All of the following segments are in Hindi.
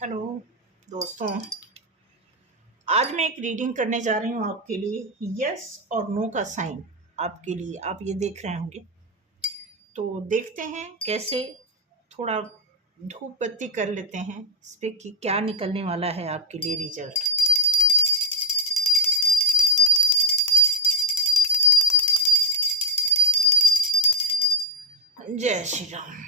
हेलो दोस्तों, आज मैं एक रीडिंग करने जा रही हूँ आपके लिए। यस और नो का साइन आपके लिए, आप ये देख रहे होंगे। तो देखते हैं कैसे, थोड़ा धूप बत्ती कर लेते हैं इस पे कि क्या निकलने वाला है आपके लिए रिजल्ट। जय श्री राम।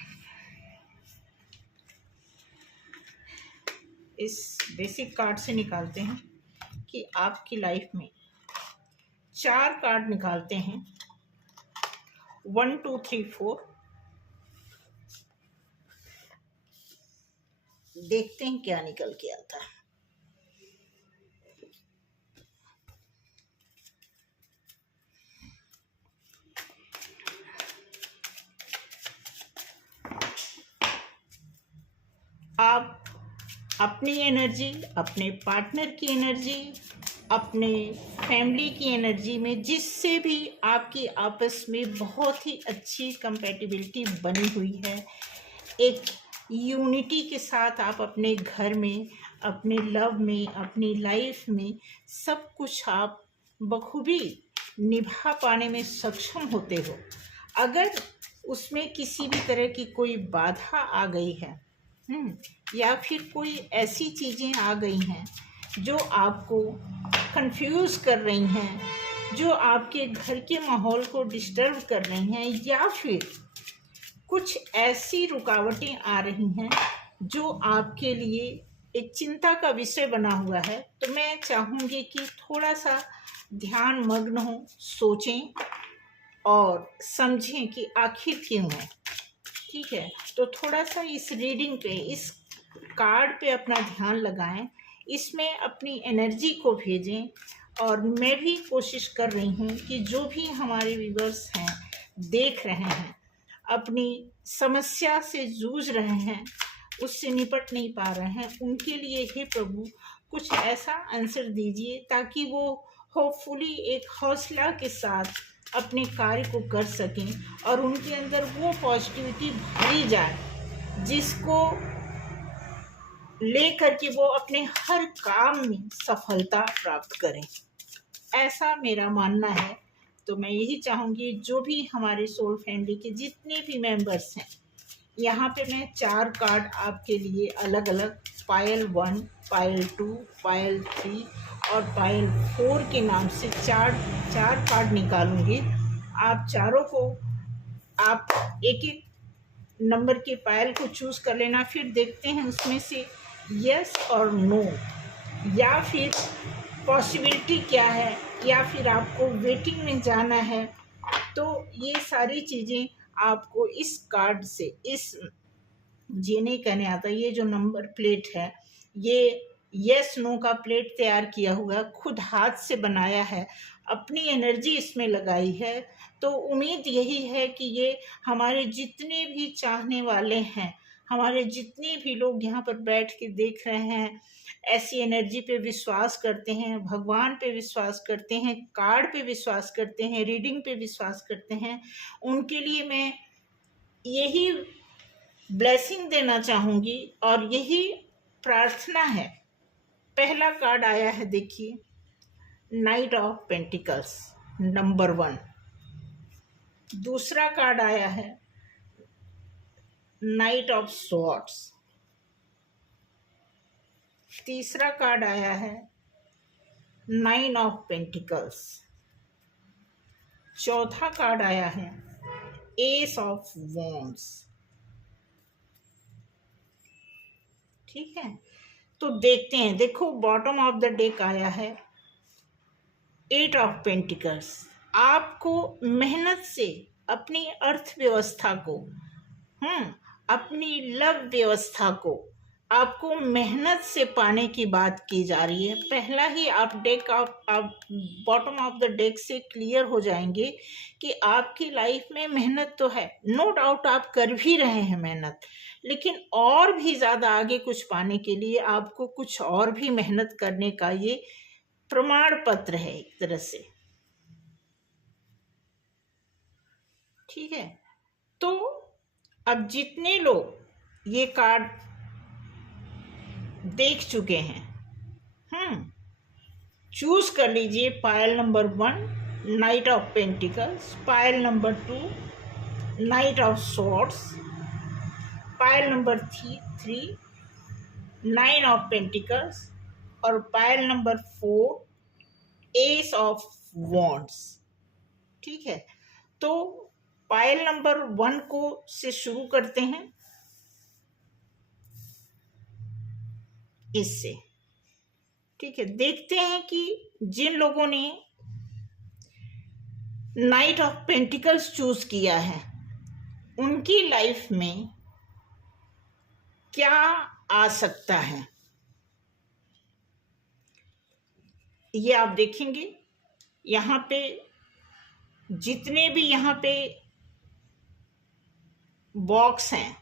इस बेसिक कार्ड से निकालते हैं कि आपकी लाइफ में 4 कार्ड निकालते हैं, 1 2 3 4। देखते हैं क्या निकल के आता है। आप अपनी एनर्जी, अपने पार्टनर की एनर्जी, अपने फैमिली की एनर्जी में जिससे भी आपकी आपस में बहुत ही अच्छी कंपैटिबिलिटी बनी हुई है, एक यूनिटी के साथ आप अपने घर में, अपने लव में, अपनी लाइफ में सब कुछ आप बखूबी निभा पाने में सक्षम होते हो। अगर उसमें किसी भी तरह की कोई बाधा आ गई है या फिर कोई ऐसी चीज़ें आ गई हैं जो आपको कंफ्यूज कर रही हैं, जो आपके घर के माहौल को डिस्टर्ब कर रही हैं, या फिर कुछ ऐसी रुकावटें आ रही हैं जो आपके लिए एक चिंता का विषय बना हुआ है, तो मैं चाहूँगी कि थोड़ा सा ध्यान मग्न हो, सोचें और समझें कि आखिर क्यों है। ठीक है, तो थोड़ा सा इस रीडिंग पे, इस कार्ड पे अपना ध्यान लगाएं, इसमें अपनी एनर्जी को भेजें। और मैं भी कोशिश कर रही हूँ कि जो भी हमारे व्यूअर्स हैं, देख रहे हैं, अपनी समस्या से जूझ रहे हैं, उससे निपट नहीं पा रहे हैं, उनके लिए हे प्रभु कुछ ऐसा आंसर दीजिए ताकि वो होपफुली एक हौसला के साथ अपने कार्य को कर सकें और उनके अंदर वो पॉजिटिविटी भरी जाए जिसको लेकर के वो अपने हर काम में सफलता प्राप्त करें। ऐसा मेरा मानना है। तो मैं यही चाहूँगी जो भी हमारे सोल फैमिली के जितने भी मेंबर्स हैं, यहाँ पे मैं 4 कार्ड आपके लिए अलग अलग पायल 1, पायल 2, पायल 3 और पायल 4 के नाम से चार कार्ड निकालूंगी। आप चारों को, आप एक एक नंबर के पायल को चूज कर लेना, फिर देखते हैं उसमें से यस और नो, या फिर पॉसिबिलिटी क्या है, या फिर आपको वेटिंग में जाना है। तो ये सारी चीज़ें आपको इस कार्ड से, इस ये नहीं कहने आता, ये जो नंबर प्लेट है, ये यस नो का प्लेट तैयार किया हुआ, खुद हाथ से बनाया है, अपनी एनर्जी इसमें लगाई है। तो उम्मीद यही है कि ये हमारे जितने भी चाहने वाले हैं, हमारे जितने भी लोग यहाँ पर बैठ के देख रहे हैं, ऐसी एनर्जी पे विश्वास करते हैं, भगवान पे विश्वास करते हैं, कार्ड पे विश्वास करते हैं, रीडिंग पे विश्वास करते हैं, उनके लिए मैं यही ब्लेसिंग देना चाहूँगी और यही प्रार्थना है। पहला कार्ड आया है, देखिए, नाइट ऑफ पेंटिकल्स नंबर 1। दूसरा कार्ड आया है नाइट ऑफ स्वॉर्ड्स। तीसरा कार्ड आया है 9 ऑफ पेंटिकल्स। चौथा कार्ड आया है एस ऑफ वॉन्ड्स। ठीक है, तो देखते हैं। देखो, बॉटम ऑफ द डेक आया है 8 ऑफ पेंटिकल्स। आपको मेहनत से अपनी अर्थव्यवस्था को, अपनी लव व्यवस्था को आपको मेहनत से पाने की बात की जा रही है। पहला ही आप बॉटम ऑफ द डेक से क्लियर हो जाएंगे कि आपकी लाइफ में मेहनत तो है, नो डाउट आप कर भी रहे हैं मेहनत, लेकिन और भी ज़्यादा आगे कुछ पाने के लिए आपको कुछ और भी मेहनत करने का ये प्रमाण पत्र है एक तरह से। ठीक है, तो अब जितने लोग ये कार्ड देख चुके हैं। चूज कर लीजिए pile number 1 knight of pentacles, pile number 2 knight of swords, pile number 3 9 of pentacles और pile number 4 ace of wands. ठीक है, तो पायल नंबर 1 को से शुरू करते हैं इससे। ठीक है, देखते हैं कि जिन लोगों ने नाइट ऑफ पेंटिकल्स चूज किया है उनकी लाइफ में क्या आ सकता है। ये आप देखेंगे यहाँ पे जितने भी यहाँ पे बॉक्स हैं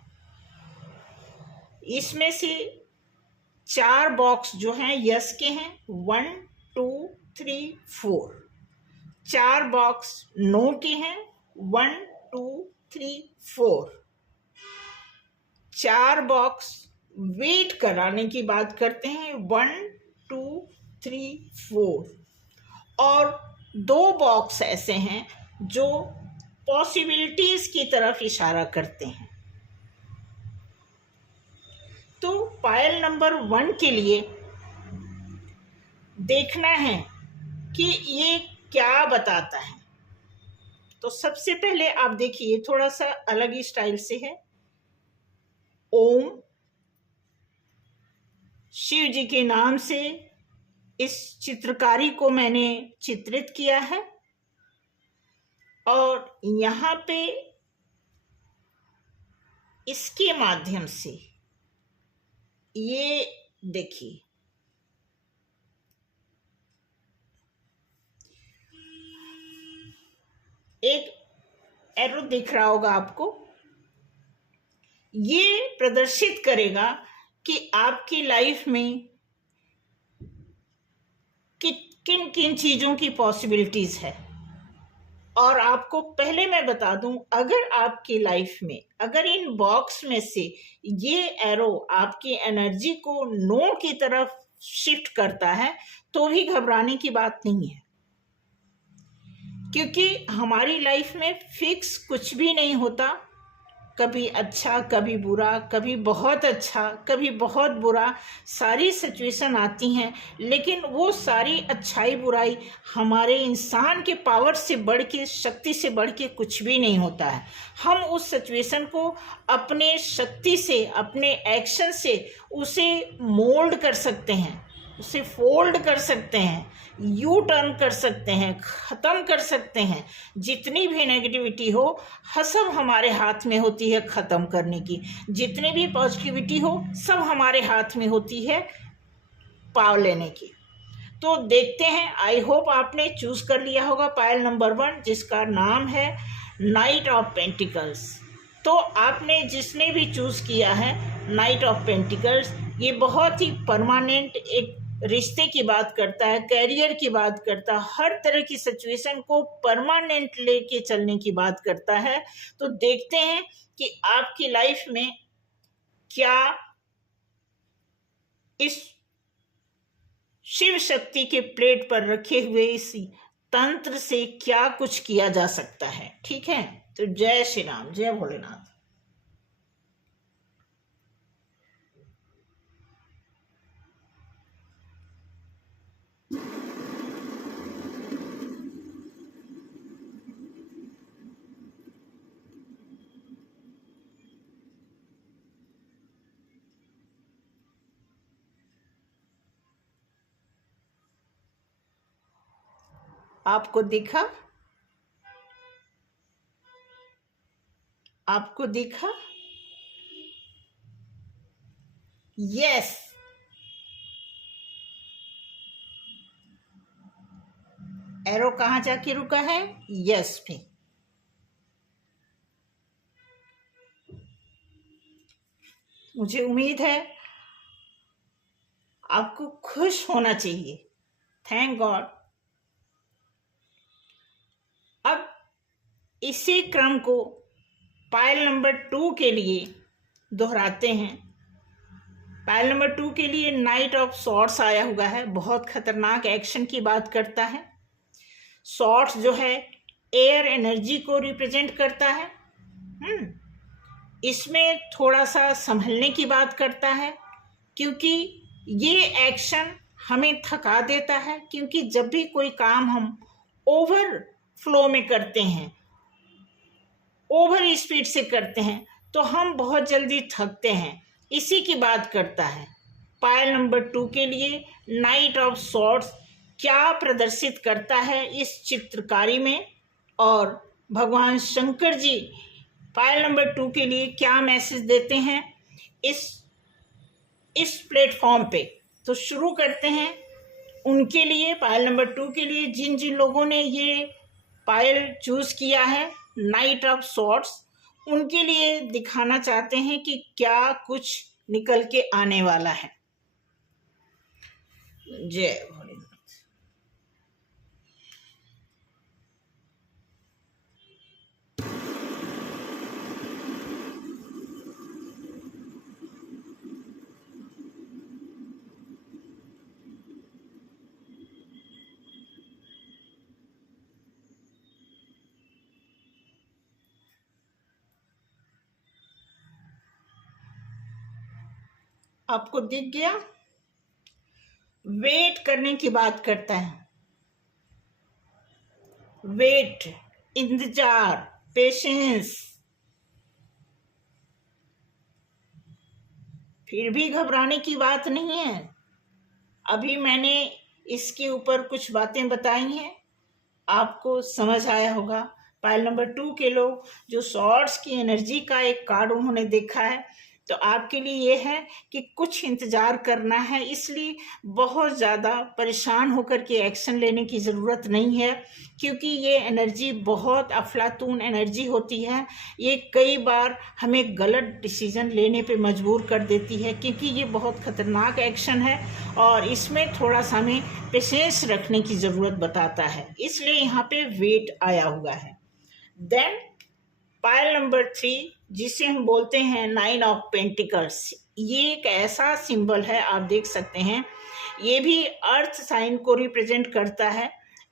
इसमें से 4 बॉक्स जो हैं यस के हैं, 1 2 3 4। 4 बॉक्स नो के हैं, 1 2 3 4। 4 बॉक्स वेट कराने की बात करते हैं, 1 2 3 4। और 2 बॉक्स ऐसे हैं जो पॉसिबिलिटीज की तरफ इशारा करते हैं। तो पायल नंबर 1 के लिए देखना है कि ये क्या बताता है। तो सबसे पहले आप देखिए, थोड़ा सा अलग ही स्टाइल से है। ओम शिव जी के नाम से इस चित्रकारी को मैंने चित्रित किया है और यहाँ पे इसके माध्यम से ये देखिए, एक एरो दिख रहा होगा आपको। ये प्रदर्शित करेगा कि आपकी लाइफ में किन किन चीजों की पॉसिबिलिटीज है। और आपको पहले मैं बता दूं, अगर आपकी लाइफ में अगर इन बॉक्स में से ये एरो आपकी एनर्जी को नो की तरफ शिफ्ट करता है तो भी घबराने की बात नहीं है, क्योंकि हमारी लाइफ में फिक्स कुछ भी नहीं होता। कभी अच्छा, कभी बुरा, कभी बहुत अच्छा, कभी बहुत बुरा, सारी सिचुएशन आती हैं। लेकिन वो सारी अच्छाई बुराई हमारे इंसान के पावर से बढ़ के, शक्ति से बढ़ के कुछ भी नहीं होता है। हम उस सिचुएशन को अपने शक्ति से, अपने एक्शन से उसे मोल्ड कर सकते हैं, उसे फोल्ड कर सकते हैं, यू टर्न कर सकते हैं, ख़त्म कर सकते हैं। जितनी भी नेगेटिविटी हो सब हमारे हाथ में होती है ख़त्म करने की, जितनी भी पॉजिटिविटी हो सब हमारे हाथ में होती है पावर लेने की। तो देखते हैं, आई होप आपने चूज़ कर लिया होगा पायल नंबर 1 जिसका नाम है नाइट ऑफ पेंटिकल्स। तो आपने जिसने भी चूज़ किया है नाइट ऑफ पेंटिकल्स, ये बहुत ही परमानेंट एक रिश्ते की बात करता है, कैरियर की बात करता है, हर तरह की सिचुएशन को परमानेंट लेके चलने की बात करता है। तो देखते हैं कि आपकी लाइफ में क्या इस शिव शक्ति के प्लेट पर रखे हुए इस तंत्र से क्या कुछ किया जा सकता है। ठीक है, तो जय श्री राम, जय भोलेनाथ। आपको दिखा? आपको दिखा? यस, एरो कहाँ जाके रुका है? यस पे। मुझे उम्मीद है आपको खुश होना चाहिए। Thank God. अब इसी क्रम को पायल नंबर 2 के लिए दोहराते हैं। पायल नंबर 2 के लिए नाइट ऑफ सॉर्ड्स आया हुआ है, बहुत खतरनाक एक्शन की बात करता है। सॉर्ड्स जो है एयर एनर्जी को रिप्रेजेंट करता है। इसमें थोड़ा सा संभलने की बात करता है, क्योंकि ये एक्शन हमें थका देता है, क्योंकि जब भी कोई काम हम ओवर फ्लो में करते हैं, ओवर स्पीड से करते हैं, तो हम बहुत जल्दी थकते हैं, इसी की बात करता है। पायल नंबर 2 के लिए नाइट ऑफ सॉर्ड्स क्या प्रदर्शित करता है इस चित्रकारी में, और भगवान शंकर जी पायल नंबर 2 के लिए क्या मैसेज देते हैं इस प्लेटफॉर्म पे। तो शुरू करते हैं उनके लिए, पायल नंबर 2 के लिए जिन जिन लोगों ने ये पायल चूज किया है नाइट ऑफ सॉर्ड्स, उनके लिए दिखाना चाहते हैं कि क्या कुछ निकल के आने वाला है। जय भोलेनाथ। आपको दिख गया? वेट करने की बात करता है, वेट, इंतजार, पेशेंस। फिर भी घबराने की बात नहीं है। अभी मैंने इसके ऊपर कुछ बातें बताई हैं, आपको समझ आया होगा। पायल नंबर 2 के लोग जो सॉर्ड्स की एनर्जी का एक कार्ड उन्होंने देखा है, तो आपके लिए ये है कि कुछ इंतज़ार करना है, इसलिए बहुत ज़्यादा परेशान होकर के एक्शन लेने की ज़रूरत नहीं है, क्योंकि ये एनर्जी बहुत अफलातून एनर्जी होती है। ये कई बार हमें गलत डिसीज़न लेने पे मजबूर कर देती है, क्योंकि ये बहुत ख़तरनाक एक्शन है और इसमें थोड़ा सा हमें पेशेंस रखने की ज़रूरत बताता है, इसलिए यहाँ पे वेट आया हुआ है। देन पायल नंबर 3, जिसे हम बोलते हैं 9 ऑफ पेंटिकल्स, ये एक ऐसा सिंबल है, आप देख सकते हैं, ये भी अर्थ साइन को रिप्रेजेंट करता है।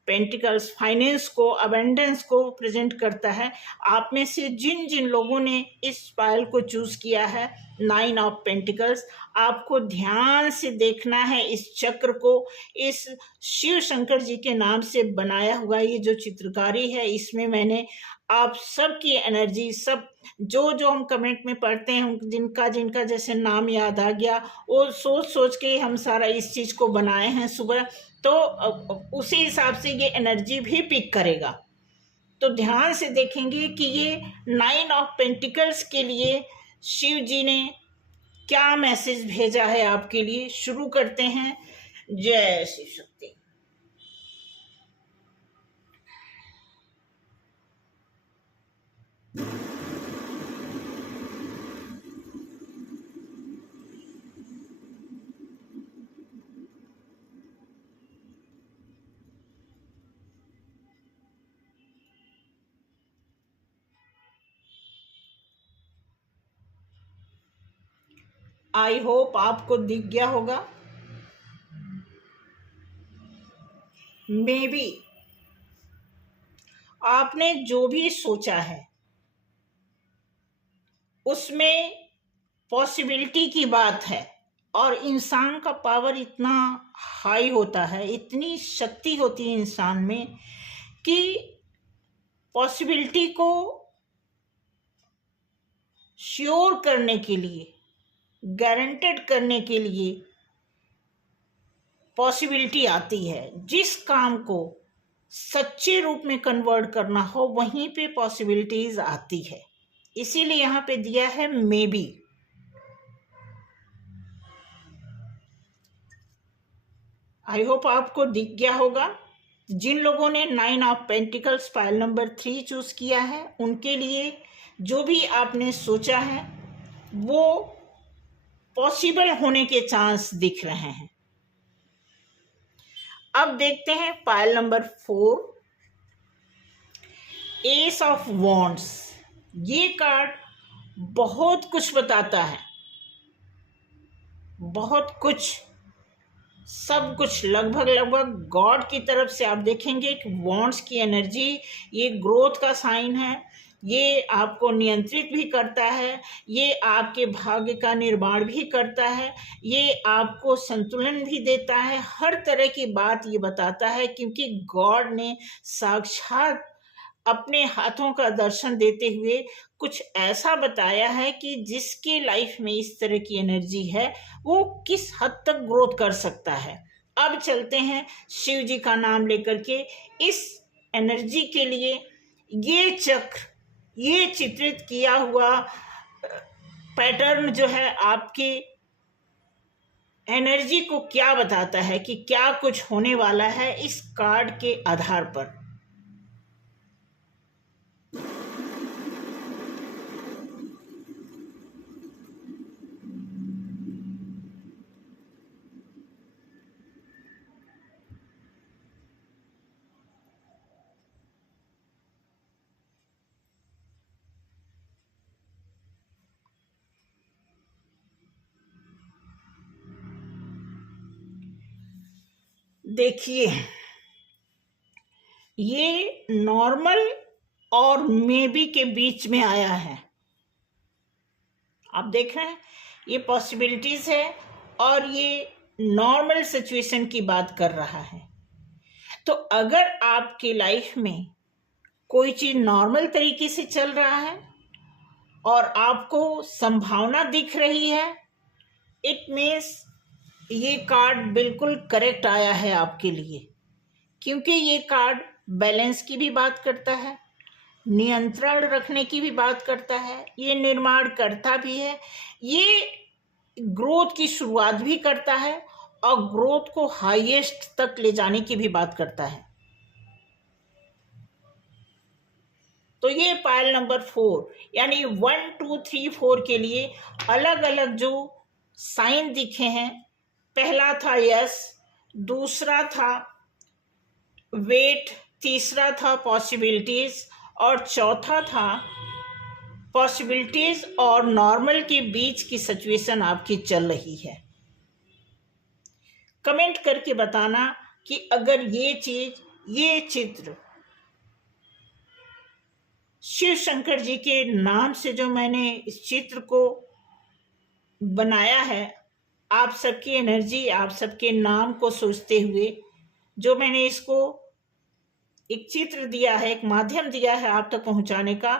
पेंटिकल्स फाइनेंस को, अबेंडेंस को प्रेजेंट करता है। आप में से जिन जिन लोगों ने इस पायल को चूज किया है 9 ऑफ पेंटिकल्स, आपको ध्यान से देखना है इस चक्र को। इस शिव शंकर जी के नाम से बनाया हुआ ये जो चित्रकारी है, इसमें मैंने आप सबकी एनर्जी, सब जो जो हम कमेंट में पढ़ते हैं, जिनका जिनका जैसे नाम याद आ गया, वो सोच सोच के हम सारा इस चीज़ को बनाए हैं सुबह, तो उसी हिसाब से ये एनर्जी भी पिक करेगा। तो ध्यान से देखेंगे कि ये 9 ऑफ पेंटिकल्स के लिए शिव जी ने क्या मैसेज भेजा है आपके लिए। शुरू करते हैं। जय शिव शक्ति। आई होप आपको दिख गया होगा। मे बी आपने जो भी सोचा है उसमें पॉसिबिलिटी की बात है, और इंसान का पावर इतना हाई होता है, इतनी शक्ति होती है इंसान में कि पॉसिबिलिटी को श्योर करने के लिए, गारंटेड करने के लिए पॉसिबिलिटी आती है। जिस काम को सच्चे रूप में कन्वर्ट करना हो, वहीं पे पॉसिबिलिटीज आती है। इसीलिए यहाँ पे दिया है मे बी। आई होप आपको दिख गया होगा। जिन लोगों ने 9 of pentacles pile number 3 choose किया है, उनके लिए जो भी आपने सोचा है वो पॉसिबल होने के चांस दिख रहे हैं। अब देखते हैं पायल नंबर 4, एस ऑफ वॉन्ड्स। ये कार्ड बहुत कुछ बताता है। बहुत कुछ, सब कुछ लगभग गॉड की तरफ से आप देखेंगे कि वॉन्ट्स की एनर्जी, ये ग्रोथ का साइन है, ये आपको नियंत्रित भी करता है, ये आपके भाग्य का निर्माण भी करता है, ये आपको संतुलन भी देता है, हर तरह की बात ये बताता है, क्योंकि गॉड ने साक्षात अपने हाथों का दर्शन देते हुए कुछ ऐसा बताया है कि जिसके लाइफ में इस तरह की एनर्जी है वो किस हद तक ग्रोथ कर सकता है। अब चलते हैं शिव जी का नाम लेकर के इस एनर्जी के लिए। ये चक्र, ये चित्रित किया हुआ पैटर्न जो है आपके एनर्जी को क्या बताता है कि क्या कुछ होने वाला है इस कार्ड के आधार पर। देखिए, ये नॉर्मल और मेबी के बीच में आया है। आप देख रहे हैं, ये पॉसिबिलिटीज है और ये नॉर्मल सिचुएशन की बात कर रहा है। तो अगर आपकी लाइफ में कोई चीज नॉर्मल तरीके से चल रहा है और आपको संभावना दिख रही है, इट मीन्स ये कार्ड बिल्कुल करेक्ट आया है आपके लिए, क्योंकि ये कार्ड बैलेंस की भी बात करता है, नियंत्रण रखने की भी बात करता है, ये निर्माण करता भी है, ये ग्रोथ की शुरुआत भी करता है और ग्रोथ को हाईएस्ट तक ले जाने की भी बात करता है। तो ये पायल नंबर 4 यानी 1 2 3 4 के लिए अलग अलग जो साइन दिखे हैं, पहला था यस, दूसरा था वेट, तीसरा था पॉसिबिलिटीज और चौथा था पॉसिबिलिटीज और नॉर्मल के बीच की सिचुएशन आपकी चल रही है। कमेंट करके बताना कि अगर ये चीज, ये चित्र शिव शंकर जी के नाम से जो मैंने इस चित्र को बनाया है, आप सबकी एनर्जी, आप सबके नाम को सोचते हुए जो मैंने इसको एक चित्र दिया है, एक माध्यम दिया है आप तक पहुंचाने का,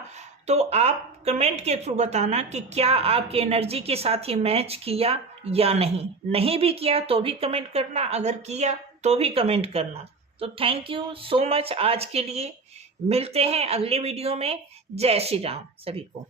तो आप कमेंट के थ्रू बताना कि क्या आपकी एनर्जी के साथ ये मैच किया या नहीं भी किया तो भी कमेंट करना, अगर किया तो भी कमेंट करना। तो थैंक यू सो मच आज के लिए, मिलते हैं अगले वीडियो में। जय श्री राम सभी को।